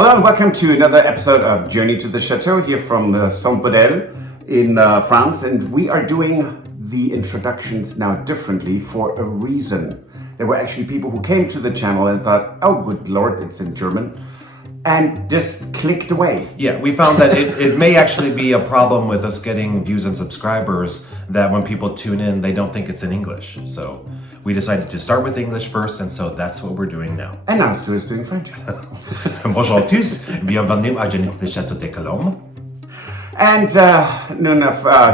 Hello and welcome to another episode of Journey to the Chateau here from Saint-Bodel in France, and we are doing the introductions now differently for a reason. There were actually people who came to the channel and thought, oh good lord, it's in German, and just clicked away. Yeah, we found that it may actually be a problem with us getting views and subscribers, that when people tune in, they don't think it's in English. So we decided to start with English first, and so that's what we're doing now. And now Stu is doing French. Bonjour à tous, bienvenue à Journey to the Château de Colombe. Und nun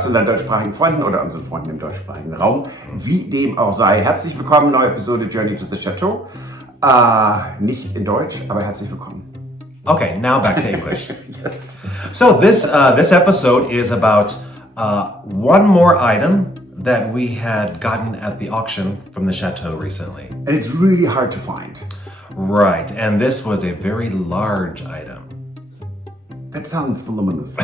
zu unseren deutschsprachigen Freunden oder unseren Freunden im deutschsprachigen Raum, wie dem auch sei. Herzlich willkommen, neue Episode Journey to the Chateau. Nicht in Deutsch, aber herzlich willkommen. Okay, now back to English. Yes. So this episode is about one more item that we had gotten at the auction from the Chateau recently. And it's really hard to find. Right, and this was a very large item. That sounds voluminous.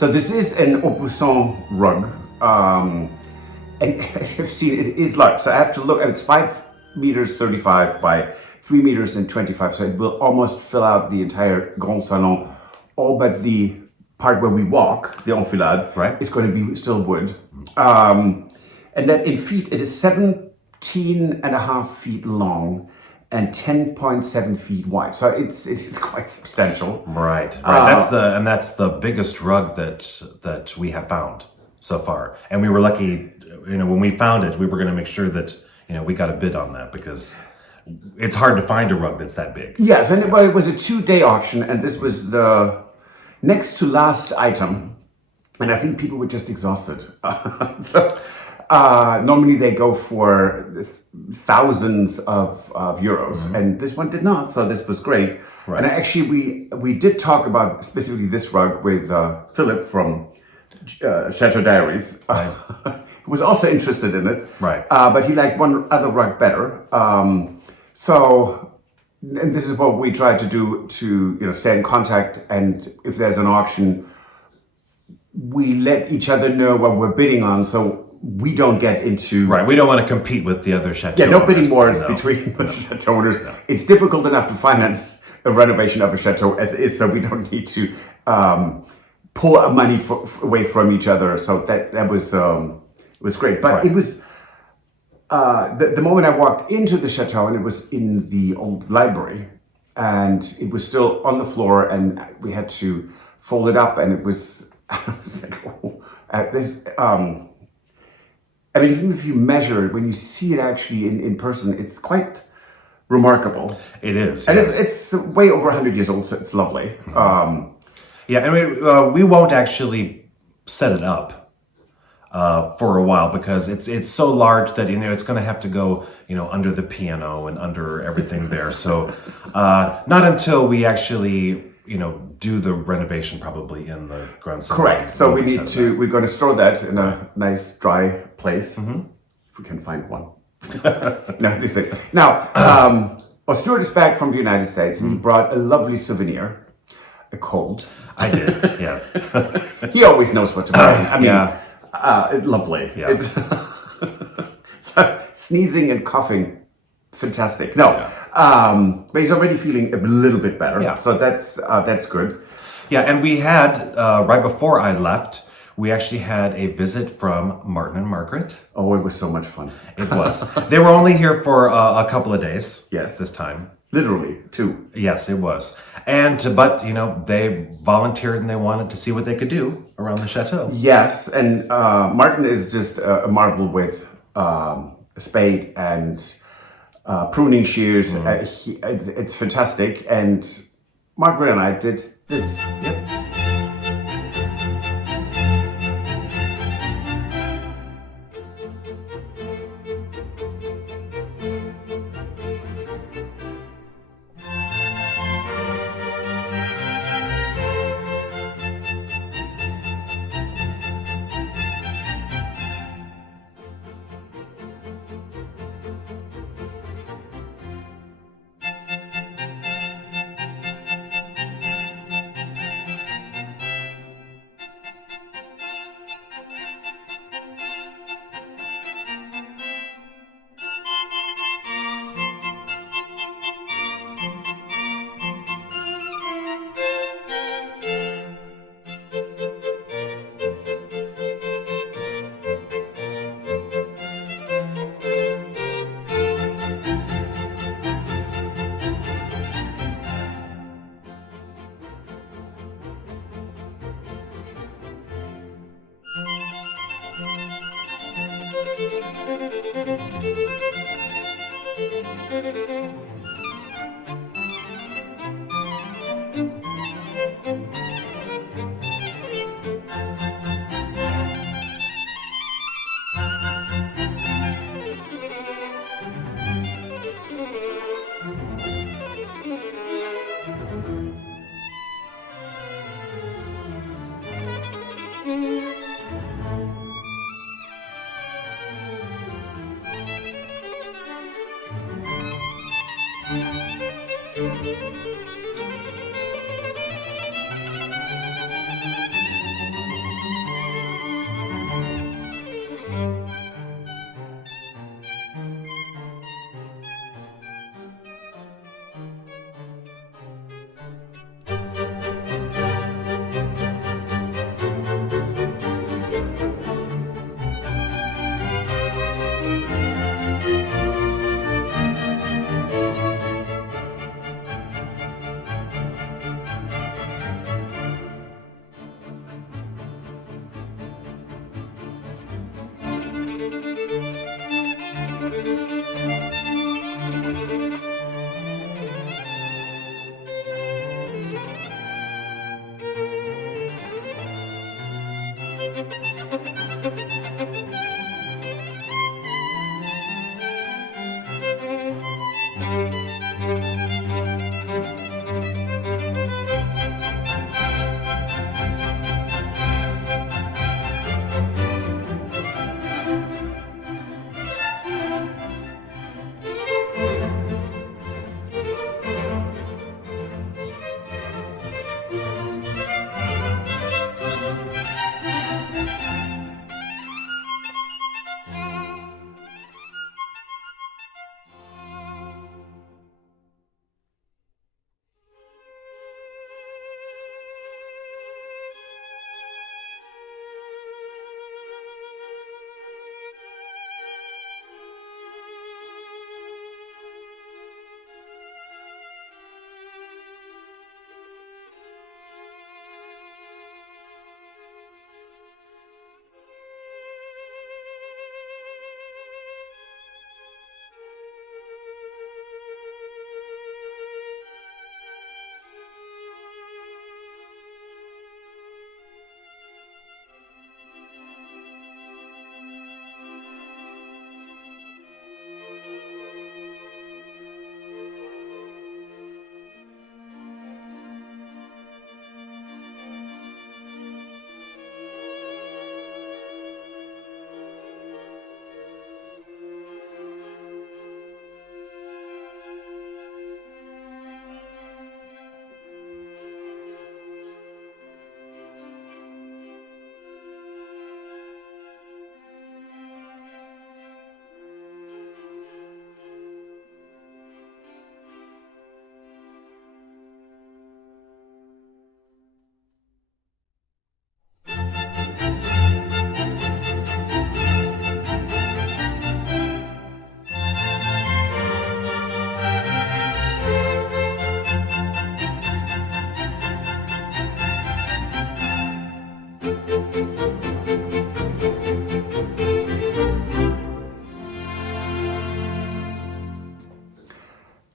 So this is an Aubusson rug. And as you've seen, it is large. So I have to look, it's 5 meters 35 by 3 meters and 25. So it will almost fill out the entire Grand Salon, all but the part where we walk, the enfilade, Right. is going to be still wood. And then in feet, it is 17.5 feet long and 10.7 feet wide. So it is quite substantial. Right. That's the biggest rug that we have found so far. And we were lucky, when we found it, we were going to make sure that, we got a bid on that because it's hard to find a rug that's that big. Yes, and it was a 2-day auction, and this was the next to last item. And I think people were just exhausted. So normally they go for thousands of euros, and this one did not. So this was great. Right. And actually, we did talk about specifically this rug with Philip from Chateau Diaries. Right. Who was also interested in it. Right. But he liked one other rug better. And this is what we try to do to stay in contact, and if there's an auction, we let each other know what we're bidding on, so we don't get into... Right, we don't want to compete with the other Chateau no bidding owners. wars between the Chateau owners. No. It's difficult enough to finance a renovation of a Chateau as is, so we don't need to pull money away from each other. So that was great. But It was... the moment I walked into the Chateau, and it was in the old library, and it was still on the floor, and we had to fold it up, and it was... I was like, even if you measure it, when you see it actually in person, it's quite remarkable. It is. And it's way over 100 years old, so it's lovely. And we won't actually set it up for a while because it's so large that it's going to have to go under the piano and under everything there. So not until we actually do the renovation probably in the Grand Salon. Correct. So we're going to store that in a nice dry place. Mm-hmm. If we can find one. Now, Stuart is back from the United States, and he brought a lovely souvenir, a cold. I did, yes. He always knows what to bring. Lovely. Yeah. It's so, sneezing and coughing. Fantastic. No, but he's already feeling a little bit better. Yeah. So that's good. Yeah, and we had right before I left, we actually had a visit from Martin and Margaret. Oh, it was so much fun. It was. They were only here for a couple of days. Yes. This time. Literally, 2. Yes, it was. But they volunteered and they wanted to see what they could do around the chateau. Yes, and Martin is just a marvel with a spade and pruning shears. It's fantastic. And Margaret and I did this. Yep.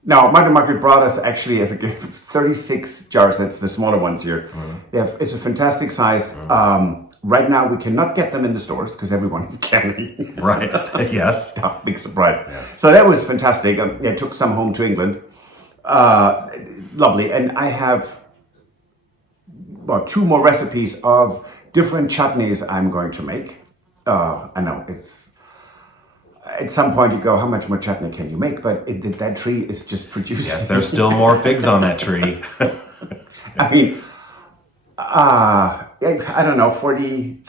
Now, Martin and Margaret brought us actually as a gift 36 jars. That's the smaller ones here. It's a fantastic size. Right now, we cannot get them in the stores because everyone is carrying. Right. Yes. Oh, big surprise. Yeah. So that was fantastic. I took some home to England. Lovely. And I have two more recipes of different chutneys I'm going to make. I know it's at some point you go, how much more chutney can you make? But that tree is just producing. Yes, there's still more figs on that tree. I mean, I don't know, 40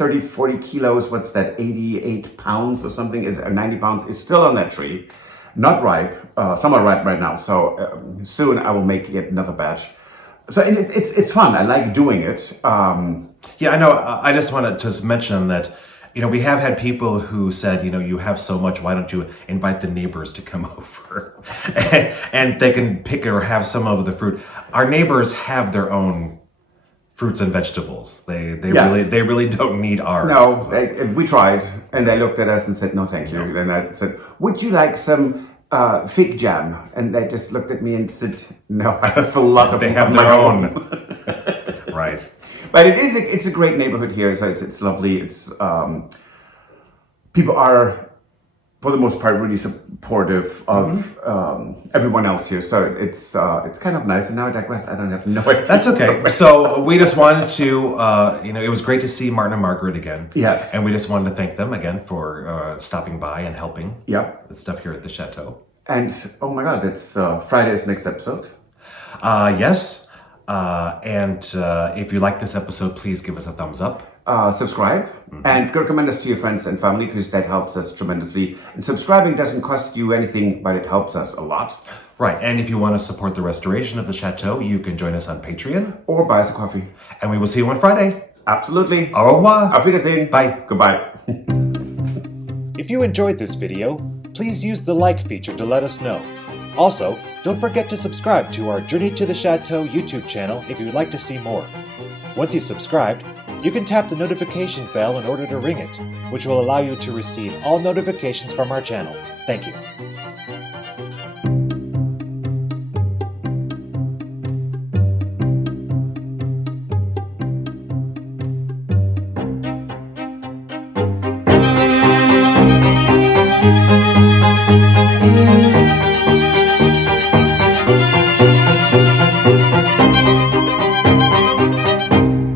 kilos, what's that, 88 pounds or something, or 90 pounds is still on that tree. Not ripe, some are ripe right now, so soon I will make yet another batch. So and it's fun, I like doing it. Yeah, I know, I just wanted to mention that, we have had people who said, you have so much, why don't you invite the neighbors to come over? And they can pick or have some of the fruit. Our neighbors have their own fruits and vegetables. They really don't need ours. No, we tried, and they looked at us and said, no, thank you. And I said, would you like some fig jam? And they just looked at me and said, no, I have a lot of They have their own. Right. But it's a great neighborhood here, so it's lovely. It's people are, for the most part, really supportive of everyone else here. So it's kind of nice. And now I digress. I don't have no idea. That's okay. So we just wanted to, it was great to see Martin and Margaret again. Yes. And we just wanted to thank them again for stopping by and helping. Yeah. The stuff here at the Chateau. And oh my God, it's Friday's next episode. Yes. And if you like this episode, please give us a thumbs up. Subscribe and recommend us to your friends and family because that helps us tremendously. And subscribing doesn't cost you anything, but it helps us a lot. Right. And if you want to support the restoration of the Chateau, you can join us on Patreon. Or buy us a coffee. And we will see you on Friday. Absolutely. Au revoir. Auf Wiedersehen. Bye. Goodbye. If you enjoyed this video, please use the like feature to let us know. Also, don't forget to subscribe to our Journey to the Chateau YouTube channel if you would like to see more. Once you've subscribed, you can tap the notification bell in order to ring it, which will allow you to receive all notifications from our channel. Thank you.